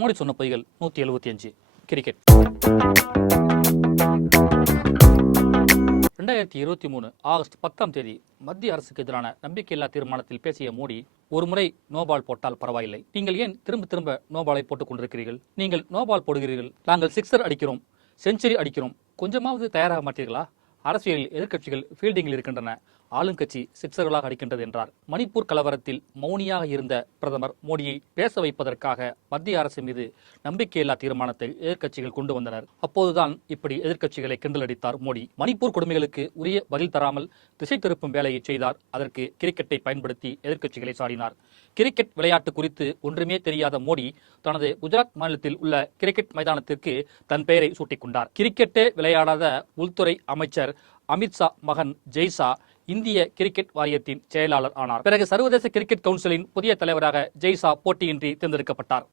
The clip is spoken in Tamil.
மோடி சொன்ன பொய்கள் 175 கிரிக்கெட் 2023 ஆகஸ்ட் 10ஆம் தேதி மத்திய அரசுக்கு எதிரான நம்பிக்கையில்லா தீர்மானத்தில் பேசிய மோடி, ஒருமுறை நோபால் போட்டால் பரவாயில்லை, நீங்கள் ஏன் திரும்ப திரும்ப நோபாலை போட்டுக் கொண்டிருக்கிறீர்கள்? நீங்கள் நோபால் போடுகிறீர்கள், நாங்கள் சிக்ஸர் அடிக்கிறோம், செஞ்சுரி அடிக்கிறோம், கொஞ்சமாவது தயாராக மாட்டீர்களா? அரசியலில் எதிர்க்கட்சிகள் ஃபீல்டிங்கில் இருக்கின்றன, ஆளுங்கட்சி சிக்ஸர்களாக அடிக்கின்றது என்றார். மணிப்பூர் கலவரத்தில் மௌனியாக இருந்த பிரதமர் மோடியை பேச வைப்பதற்காக மத்திய அரசு மீது நம்பிக்கையில்லா தீர்மானத்தை எதிர்க்கட்சிகள் கொண்டு வந்தனர். அப்போதுதான் இப்படி எதிர்க்கட்சிகளை கிண்டலடித்தார் மோடி. மணிப்பூர் கொடுமைகளுக்கு உரிய பதில் தராமல் திசை திருப்பும் வேலையை செய்தார். அதற்கு கிரிக்கெட்டை பயன்படுத்தி எதிர்க்கட்சிகளை சாடினார். கிரிக்கெட் விளையாட்டு குறித்து ஒன்றுமே தெரியாத மோடி தனது குஜராத் மாநிலத்தில் உள்ள கிரிக்கெட் மைதானத்திற்கு தன் பெயரை சூட்டிக் கொண்டார். கிரிக்கெட்டே விளையாடாத உள்துறை அமைச்சர் அமித்ஷா மகன் ஜெய்ஷா இந்திய கிரிக்கெட் வாரியத்தின் செயலாளர் ஆனார். பிறகு சர்வதேச கிரிக்கெட் கவுன்சிலின் புதிய தலைவராக ஜெய்ஷா போட்டியின்றி தேர்ந்தெடுக்கப்பட்டார்.